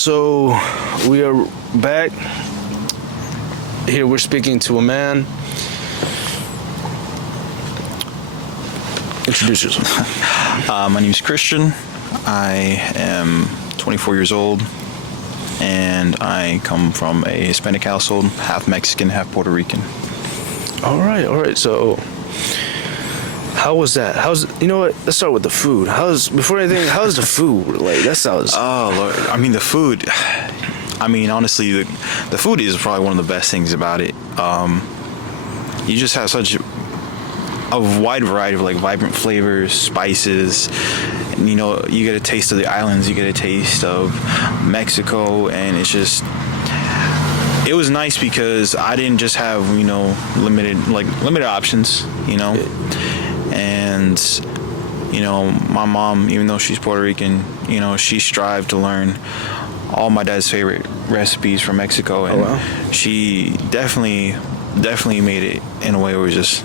So we are back. Here we're speaking to a man. Introduce yourself. My name is Christian. I am 24 years old, and I come from a Hispanic household, half Mexican, half Puerto Rican. All right. So, how was that? You know what? Let's start with the food. How's the food? Like, that sounds. Oh, Lord. I mean, the food. I mean, honestly, the food is probably one of the best things about it. You just have such a wide variety of like vibrant flavors, spices. And, you know, you get a taste of the islands, you get a taste of Mexico, and it's just. It was nice because I didn't just have, you know, limited options, you know. And, you know, my mom, even though she's Puerto Rican, you know, she strived to learn all my dad's favorite recipes from Mexico. And she definitely made it in a way where it was just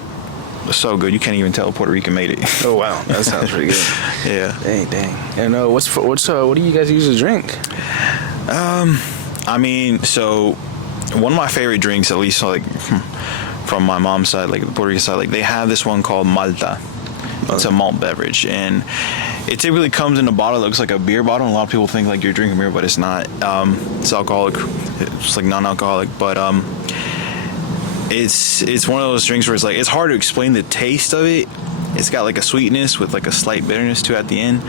so good. You can't even tell Puerto Rican made it. Oh, wow. That sounds pretty good. Yeah. Dang. And what do you guys usually drink? I mean, so one of my favorite drinks, at least like from my mom's side, like the Puerto Rican side, like they have this one called Malta. It's a malt beverage, and it typically comes in a bottle that looks like a beer bottle, and a lot of people think like you're drinking beer, but it's not. It's alcoholic. It's like non-alcoholic, but it's one of those drinks where it's like it's hard to explain the taste of it. It's got like a sweetness with like a slight bitterness to it at the end,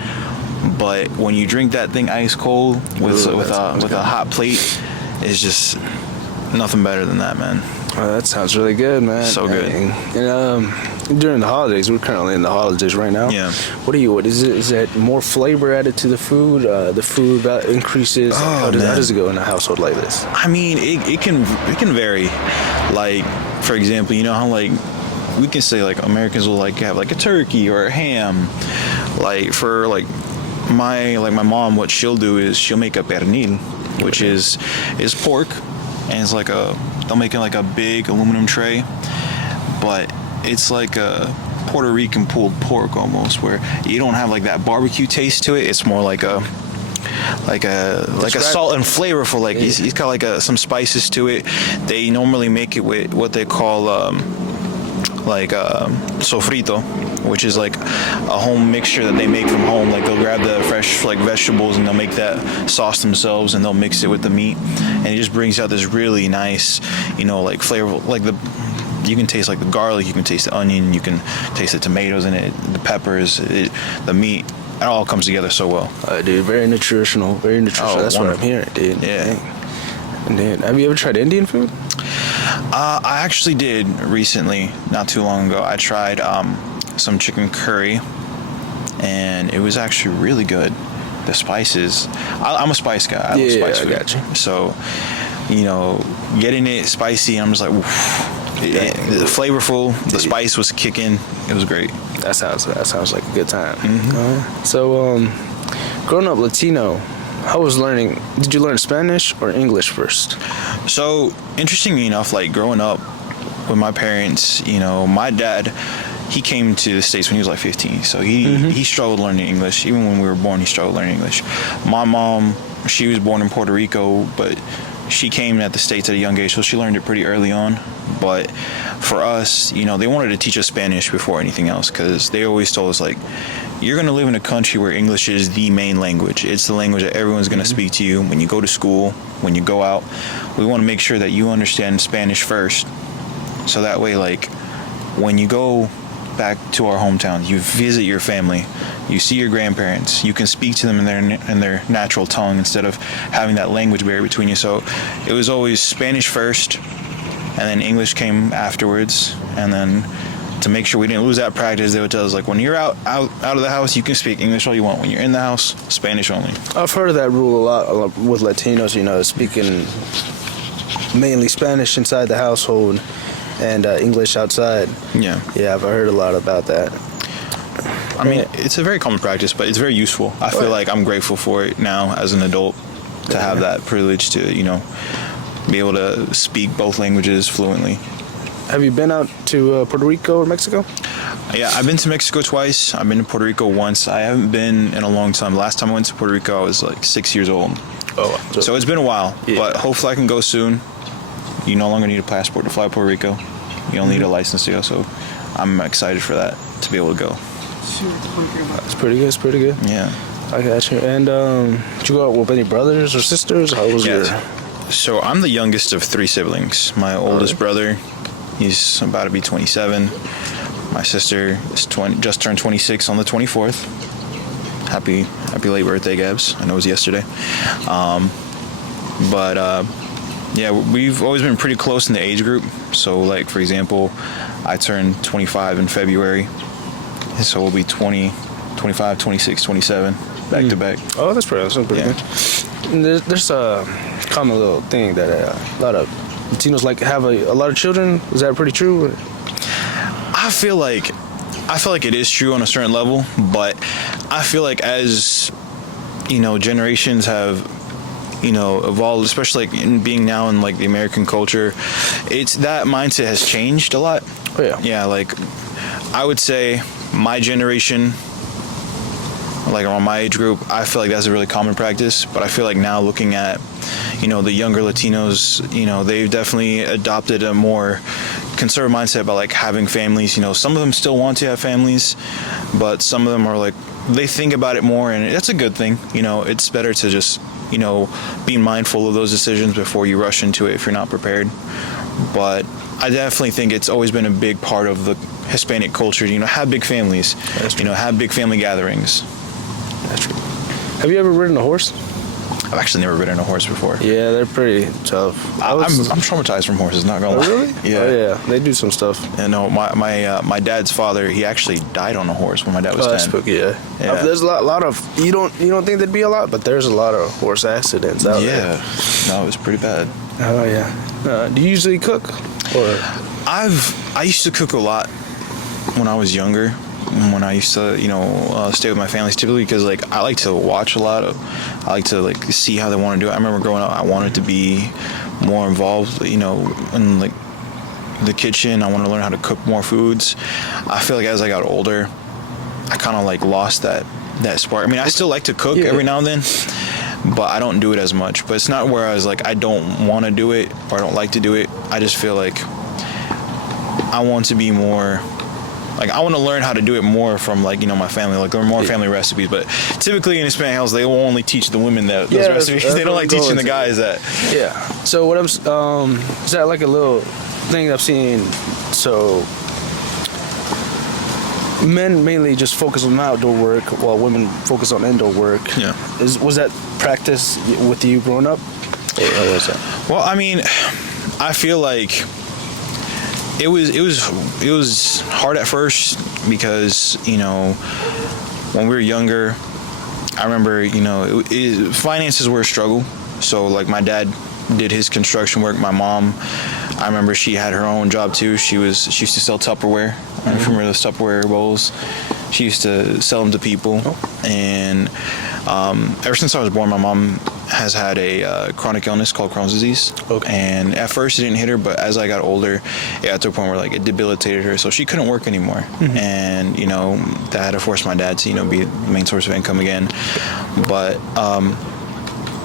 but when you drink that thing ice cold with a hot plate, it's just nothing better than that, man. Oh, that sounds really good, man. So good. And during the holidays, we're currently in the holidays right now. Yeah. What is it? Is that more flavor added to the food? The food increases. How does it go in a household like this? I mean, it can vary. Like, for example, you know how like we can say like Americans will like have like a turkey or a ham. Like for like my mom, what she'll do is she'll make a pernil, which is pork, and it's like they'll make it like a big aluminum tray, but it's like a Puerto Rican pulled pork almost, where you don't have like that barbecue taste to it. It's more like a salt and flavorful. Like it's got like some spices to it. They normally make it with what they call sofrito, which is like a home mixture that they make from home. Like they'll grab the fresh like vegetables and they'll make that sauce themselves, and they'll mix it with the meat, and it just brings out this really nice, you know, like flavor. Like you can taste like the garlic, you can taste the onion, you can taste the tomatoes in it, the peppers, the meat. It all comes together so well. Dude, very nutritional. Oh, That's what I'm hearing, dude. Yeah. And then, have you ever tried Indian food? I actually did recently, not too long ago. I tried some chicken curry, and it was actually really good. The spices, I'm a spice guy. I love spice food. I got you. So, you know, getting it spicy, I'm just like, oof. Flavorful. The spice was kicking. It was great. That sounds like a good time. Mm-hmm. So, growing up Latino, how was learning? Did you learn Spanish or English first? So, interestingly enough, like growing up with my parents, you know, my dad, he came to the States when he was like 15. So he struggled learning English. Even when we were born, he struggled learning English. My mom, she was born in Puerto Rico, but she came at the States at a young age, so she learned it pretty early on. But for us, you know, they wanted to teach us Spanish before anything else, because they always told us, like, you're going to live in a country where English is the main language. It's the language that everyone's going to speak to you when you go to school, when you go out. We want to make sure that you understand Spanish first, so that way, like, when you go back to our hometown, you visit your family, you see your grandparents, you can speak to them in their natural tongue instead of having that language barrier between you. So it was always Spanish first, and then English came afterwards. And then to make sure we didn't lose that practice, they would tell us, like, when you're out of the house, you can speak English all you want. When you're in the house, Spanish only. I've heard of that rule a lot with Latinos, you know, speaking mainly Spanish inside the household and English outside. Yeah, I've heard a lot about that. I mean, it's a very common practice, but it's very useful. I feel like I'm grateful for it now as an adult to have that privilege to, you know, be able to speak both languages fluently. Have you been out to Puerto Rico or Mexico? Yeah, I've been to Mexico twice. I've been to Puerto Rico once. I haven't been in a long time. Last time I went to Puerto Rico, I was like 6 years old. Oh, so it's been a while, Yeah. but hopefully I can go soon. You no longer need a passport to fly to Puerto Rico. You only need a license to go, so I'm excited for that, to be able to go. It's pretty good. It's pretty good. Yeah. I got you. And did you go out with any brothers or sisters? How was your? So I'm the youngest of 3 siblings. My oldest brother, he's about to be 27. My sister is just turned 26 on the 24th. Happy late birthday, Gabs. I know it was yesterday. Yeah, we've always been pretty close in the age group. So, like, for example, I turned 25 in February. So we'll be 20, 25, 26, 27, back to back. Oh, that's pretty good. And there's a common little thing that a lot of Latinos like to have a lot of children. Is that pretty true? I feel like it is true on a certain level, but I feel like as, generations have, evolved, especially like in being now in like the American culture, it's that mindset has changed a lot. Oh, yeah. Yeah, like I would say my generation, like around my age group, I feel like that's a really common practice. But I feel like now looking at, the younger Latinos, they've definitely adopted a more conservative mindset about like having families. Some of them still want to have families, but some of them are like, they think about it more, and that's a good thing. It's better to just, be mindful of those decisions before you rush into it if you're not prepared. But I definitely think it's always been a big part of the Hispanic culture, have big families, have big family gatherings. That's true. Have you ever ridden a horse? I've actually never ridden a horse before. Yeah, they're pretty tough. I'm traumatized from horses, not gonna lie. Really? Yeah. Oh, yeah, they do some stuff. And no, my dad's father, he actually died on a horse when my dad was 10. That's spooky, yeah. Yeah. There's a lot of you don't think there'd be a lot, but there's a lot of horse accidents out there. Yeah. No, it was pretty bad. Oh yeah. Do you usually cook? Or I used to cook a lot when I was younger. When I used to, stay with my family, typically because like I like to watch a lot I like to like see how they want to do it. I remember growing up, I wanted to be more involved, in like the kitchen. I wanted to learn how to cook more foods. I feel like as I got older, I kind of like lost that spark. I mean, I still like to cook every now and then, but I don't do it as much. But it's not where I was like I don't want to do it or I don't like to do it. I just feel like I want to be more. Like, I want to learn how to do it more from, like, my family, like, learn more family recipes. But typically in Hispanic houses, they will only teach the women those recipes. They don't like teaching the guys that. Yeah. So what is that like a little thing I've seen? So men mainly just focus on outdoor work while women focus on indoor work. Yeah. Was that practice with you growing up? Or was that? Well, I mean, I feel like it was hard at first because, when we were younger, I remember, finances were a struggle. So, like, my dad did his construction work. My mom, I remember she had her own job, too. She used to sell Tupperware. I don't know if you remember those Tupperware bowls. She used to sell them to people. Oh. And ever since I was born, my mom has had a chronic illness called Crohn's disease. Okay. And at first it didn't hit her, but as I got older, it got to a point where like it debilitated her, so she couldn't work anymore. Mm-hmm. And that had to force my dad to be the main source of income again. But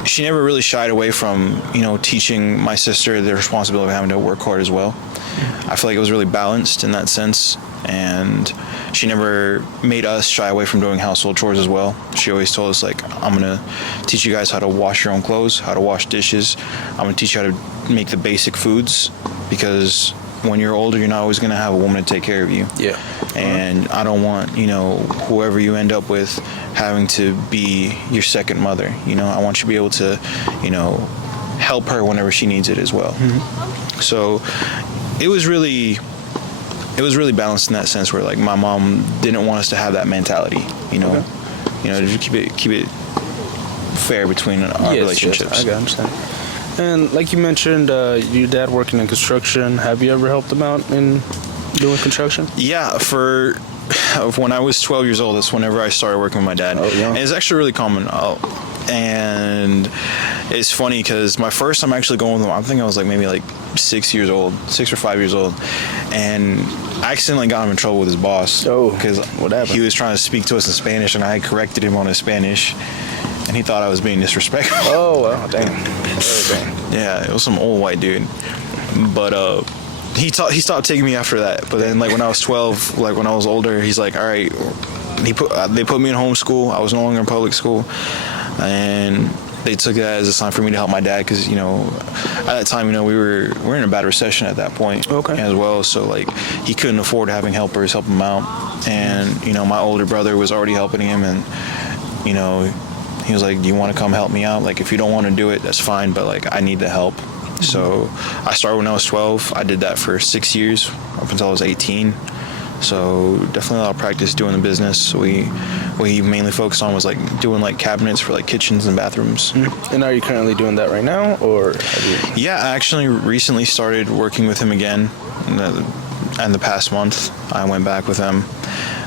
she never really shied away from teaching my sister the responsibility of having to work hard as well. Mm-hmm. I feel like it was really balanced in that sense, and she never made us shy away from doing household chores as well. She always told us, like, I'm going to teach you guys how to wash your own clothes, how to wash dishes. I'm going to teach you how to make the basic foods, because when you're older, you're not always going to have a woman to take care of you. Yeah. And I don't want, whoever you end up with having to be your second mother. I want you to be able to, help her whenever she needs it as well. Mm-hmm. So it was really balanced in that sense, where like my mom didn't want us to have that mentality, to keep it fair between our relationships. Yes, I understand. And like you mentioned, your dad working in construction. Have you ever helped him out in doing construction? Yeah, when I was 12 years old, that's whenever I started working with my dad. Oh, yeah. And it's actually really common. And it's funny because my first time actually going with him, I think I was like maybe like 6 or 5 years old, and I accidentally got him in trouble with his boss. Oh, because what happened? He was trying to speak to us in Spanish, and I corrected him on his Spanish, and he thought I was being disrespectful. Oh, wow, damn. Oh, damn. Yeah, it was some old white dude. But he stopped taking me after that. But then, like, when I was 12, like, when I was older, he's like, all right. They put me in homeschool. I was no longer in public school. And they took that as a sign for me to help my dad because, you know, at that time, you know, we were in a bad recession at that point as well. So, like, he couldn't afford having helpers help him out. And, you know, my older brother was already helping him. And, you know, he was like, do you want to come help me out? Like, if you don't want to do it, that's fine. But, like, I need the help. So I started when I was 12. I did that for 6 years up until I was 18. So definitely a lot of practice doing the business. What we mainly focused on was like doing like cabinets for like kitchens and bathrooms. And are you currently doing that right now, or? Yeah, I actually recently started working with him again. And the past month, I went back with him.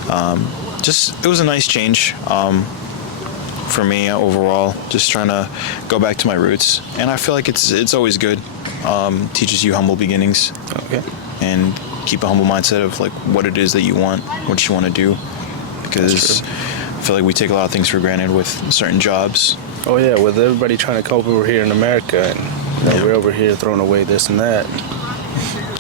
It was a nice change for me overall. Just trying to go back to my roots, and I feel like it's always good. Teaches you humble beginnings. Okay. And keep a humble mindset of like what it is that you want, what you want to do, because I feel like we take a lot of things for granted with certain jobs. Oh yeah, with everybody trying to cope over here in America, and you know, we're over here throwing away this and that.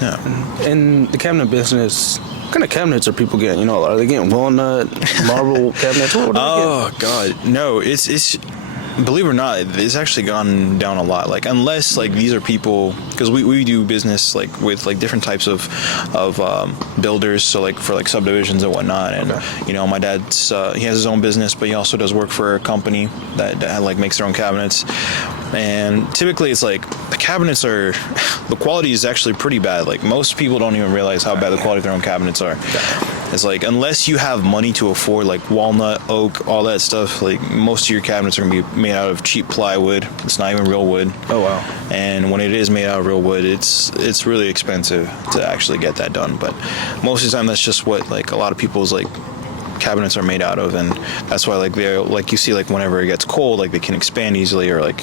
Yeah. In the cabinet business, what kind of cabinets are people getting? You know, are they getting walnut, marble cabinets? What are they getting? God, no! It's believe it or not, it's actually gone down a lot. Like, unless like these are people, because we do business like with like different types of builders, so like for like subdivisions and whatnot. And you know, my dad's he has his own business, but he also does work for a company that like makes their own cabinets. And typically, it's like the cabinets are the quality is actually pretty bad. Like, most people don't even realize how bad the quality of their own cabinets are. It's like, unless you have money to afford like walnut, oak, all that stuff, like most of your cabinets are gonna be made out of cheap plywood. It's not even real wood. Oh wow! And when it is made out of real wood, it's really expensive to actually get that done. But most of the time, that's just what like a lot of people's like cabinets are made out of, and that's why like they're like, you see like whenever it gets cold, like they can expand easily, or like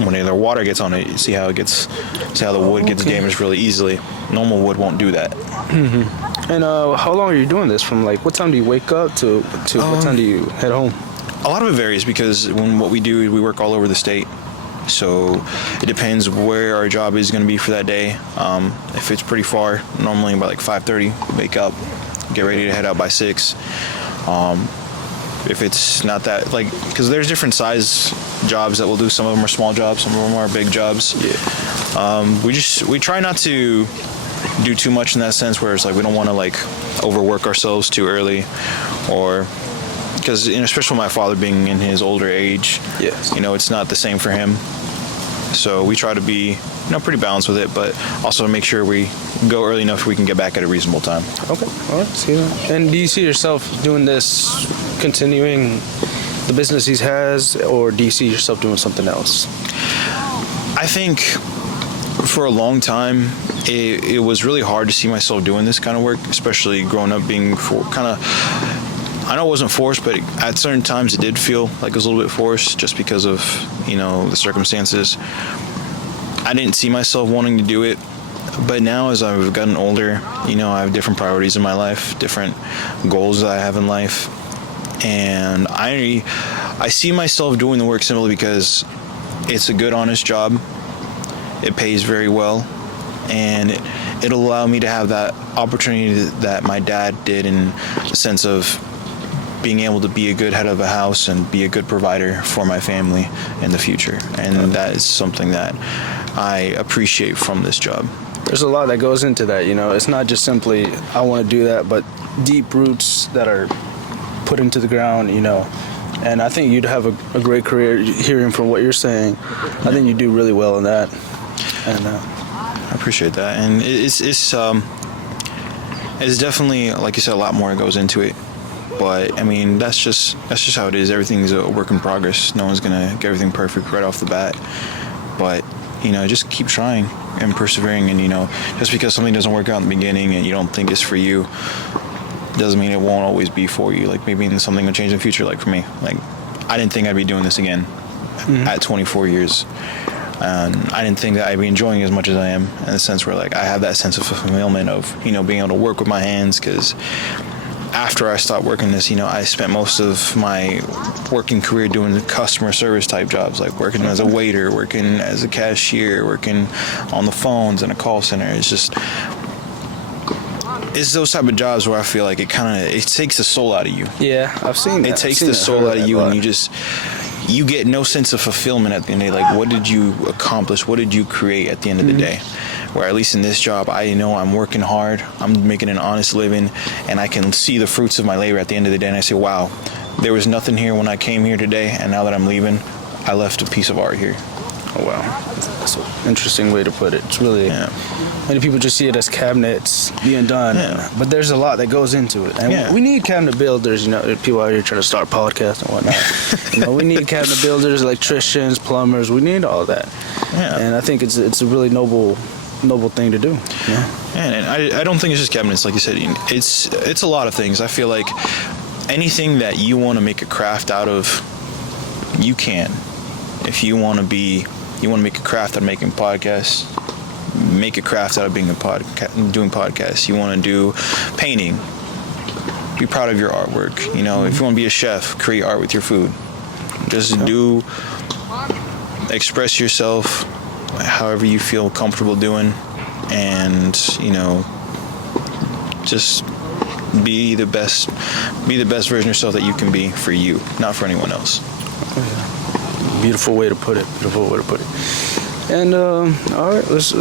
when their water gets on it, you see how the wood gets damaged really easily. Normal wood won't do that. Mm-hmm. And how long are you doing this? From like what time do you wake up to what time do you head home? A lot of it varies, because what we do, we work all over the state. So it depends where our job is going to be for that day. If it's pretty far, normally by like 5:30, wake up, get ready to head out by 6. If it's not that, like, because there's different size jobs that we'll do. Some of them are small jobs, some of them are big jobs. Yeah. We try not to do too much in that sense, where it's like we don't want to like overwork ourselves too early, or because, you know, especially my father being in his older age, yes, you know, it's not the same for him. So we try to be, you know, pretty balanced with it, but also make sure we go early enough we can get back at a reasonable time. Okay, all right, see that. And do you see yourself doing this, continuing the business he has, or do you see yourself doing something else? I think for a long time, it was really hard to see myself doing this kind of work, especially growing up being I know it wasn't forced, but at certain times it did feel like it was a little bit forced, just because of, you know, the circumstances. I didn't see myself wanting to do it, but now as I've gotten older, you know, I have different priorities in my life, different goals that I have in life, and I see myself doing the work simply because it's a good, honest job. It pays very well, and it'll allow me to have that opportunity that my dad did, in the sense of being able to be a good head of a house and be a good provider for my family in the future. And that is something that I appreciate from this job. There's a lot that goes into that, you know. It's not just simply, I want to do that, but deep roots that are put into the ground, you know. And I think you'd have a great career. Hearing from what you're saying, I think you do really well in that. And I appreciate that. And it's definitely, like you said, a lot more goes into it. But I mean, that's just how it is. Everything's a work in progress. No one's gonna get everything perfect right off the bat. But, you know, just keep trying and persevering. And, you know, just because something doesn't work out in the beginning and you don't think it's for you, doesn't mean it won't always be for you. Like, maybe something will change in the future. Like for me, like, I didn't think I'd be doing this again at 24 years. And I didn't think that I'd be enjoying it as much as I am, in the sense where, like, I have that sense of fulfillment of, you know, being able to work with my hands, because after I stopped working this, I spent most of my working career doing the customer service type jobs, like working as a waiter, working as a cashier, working on the phones in a call center. It's those type of jobs where I feel like it takes the soul out of you. Yeah, I've seen that. It takes the soul out of you, and you get no sense of fulfillment at the end of the day. Like, what did you accomplish? What did you create at the end of the day? Where at least in this job, I know I'm working hard, I'm making an honest living, and I can see the fruits of my labor at the end of the day, and I say, wow, there was nothing here when I came here today, and now that I'm leaving, I left a piece of art here. Oh, wow. That's an interesting way to put it. It's really, many people just see it as cabinets being done, but there's a lot that goes into it. And we need cabinet builders, people out here trying to start podcasts and whatnot. We need cabinet builders, electricians, plumbers. We need all that. Yeah. And I think it's a really noble thing to do. Yeah. And I don't think it's just cabinets, like you said. It's a lot of things. I feel like anything that you want to make a craft out of, you can. If you want to make a craft out of making podcasts, make a craft out of being doing podcasts. You want to do painting, be proud of your artwork. If you want to be a chef, create art with your food. Just express yourself however you feel comfortable doing, and just be the best version of yourself that you can be for you, not for anyone else. Beautiful way to put it. And all right, let's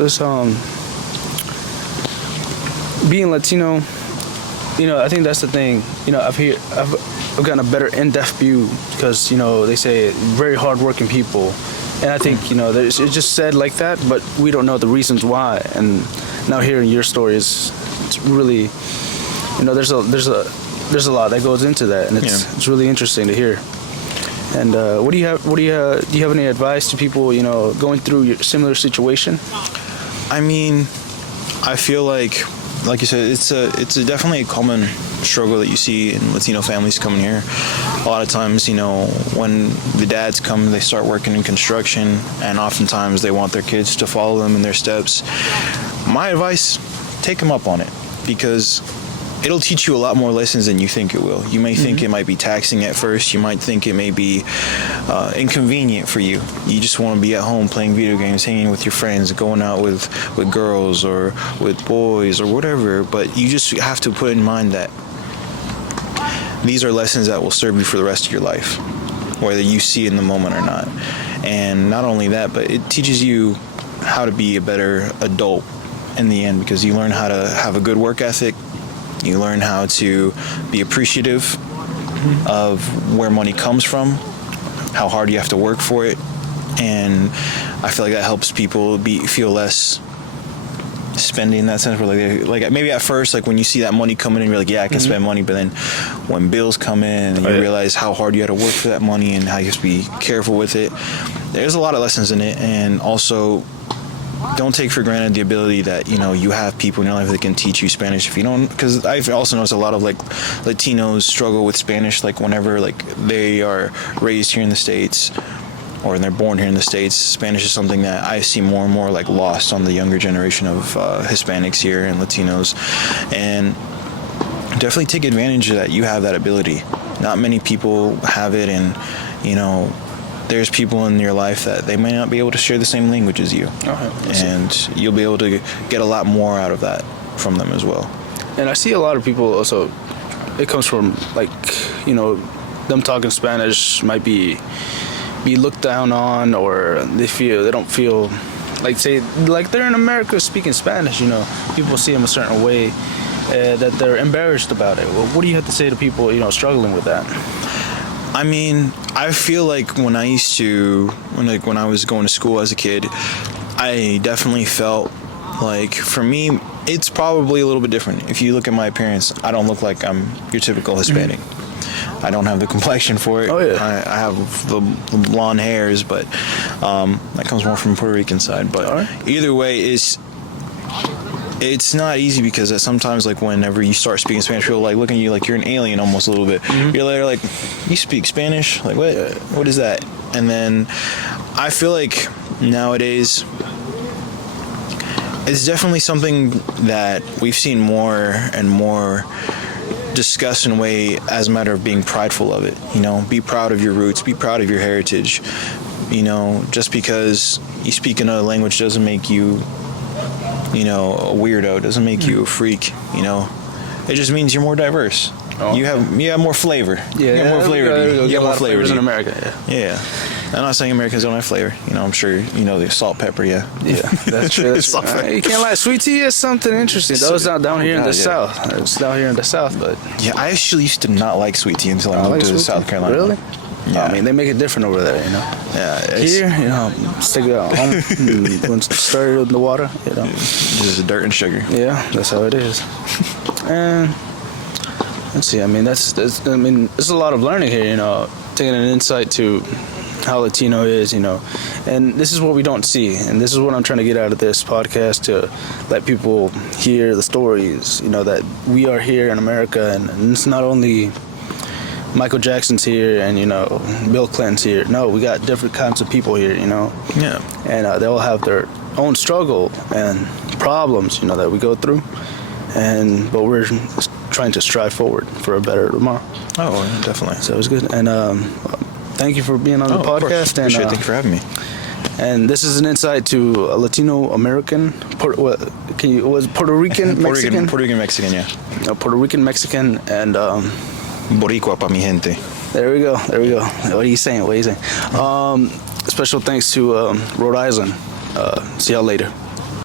being Latino, I think that's the thing. I've gotten a better in-depth view because they say very hardworking people. And I think, it's just said like that, but we don't know the reasons why. And now hearing your story it's really, there's a lot that goes into that, and it's really interesting to hear. And do you have any advice to people, going through your similar situation? I mean, I feel like you said, it's definitely a common struggle that you see in Latino families coming here. A lot of times, when the dads come, they start working in construction, and oftentimes they want their kids to follow them in their steps. My advice, take them up on it, because it'll teach you a lot more lessons than you think it will. You may think it might be taxing at first. You might think it may be inconvenient for you. You just want to be at home playing video games, hanging with your friends, going out with girls or with boys or whatever. But you just have to put in mind that these are lessons that will serve you for the rest of your life, whether you see it in the moment or not. And not only that, but it teaches you how to be a better adult in the end, because you learn how to have a good work ethic. You learn how to be appreciative of where money comes from, how hard you have to work for it, and I feel like that helps people feel less spending in that sense. Where like maybe at first, like when you see that money coming in, you're like, yeah, I can spend money, but then when bills come in, and you realize how hard you had to work for that money and how you have to be careful with it. There's a lot of lessons in it, and also, don't take for granted the ability that you have people in your life that can teach you Spanish. If you don't, because I've also noticed a lot of Latinos struggle with Spanish, whenever they are raised here in the States or they're born here in the States. Spanish is something that I see more and more lost on the younger generation of Hispanics here and Latinos, and definitely take advantage of that. You have that ability. Not many people have it, and there's people in your life that they may not be able to share the same language as you. And you'll be able to get a lot more out of that from them as well. And I see a lot of people also, it comes from them talking Spanish might be looked down on, or they don't feel like they're in America speaking Spanish. People see them a certain way, that they're embarrassed about it. Well, what do you have to say to people struggling with that? I mean, I feel like when I was going to school as a kid, I definitely felt like, for me, it's probably a little bit different. If you look at my appearance, I don't look like I'm your typical Hispanic. I don't have the complexion for it. I have the blonde hairs, but that comes more from Puerto Rican side. But either way, it's not easy, because sometimes whenever you start speaking Spanish, people look at you like you're an alien almost a little bit. You're like, you speak Spanish? Like, what is that? And then I feel like nowadays it's definitely something that we've seen more and more discussed in a way as a matter of being prideful of it. You know, be proud of your roots, be proud of your heritage. You know, just because you speak another language doesn't make you, you know, a weirdo, doesn't make you a freak, you know. It just means you're more diverse. Oh. You have more flavor. Yeah, you have more flavor. You have more flavors in America. Yeah. I'm not saying Americans don't have flavor. You know, I'm sure you know the salt, pepper. Yeah, that's true. You can't lie. Sweet tea is something interesting. That was not down here in the South. It's down here in the South, but yeah, I actually used to not like sweet tea until I moved to South Carolina. Really? Yeah. I mean, they make it different over there, you know. Yeah. Here, you know, stick it out home, stir it in the water, you know. Just dirt and sugar. Yeah, that's how it is. And let's see. I mean, there's a lot of learning here, you know, taking an insight to how Latino is, you know, and this is what we don't see, and this is what I'm trying to get out of this podcast, to let people hear the stories, you know, that we are here in America, and it's not only Michael Jackson's here and, you know, Bill Clinton's here. No, we got different kinds of people here, you know. Yeah. And they all have their own struggle and problems, you know, that we go through, but we're trying to strive forward for a better tomorrow. Oh, definitely. So it was good, and thank you for being on the podcast. And thank you for having me. And this is an insight to a Latino American. Puerto Rican Mexican? Puerto Rican Mexican, yeah. A Puerto Rican Mexican, and Boricua pa mi gente. There we go. What are you saying? Special thanks to Rhode Island. See y'all later.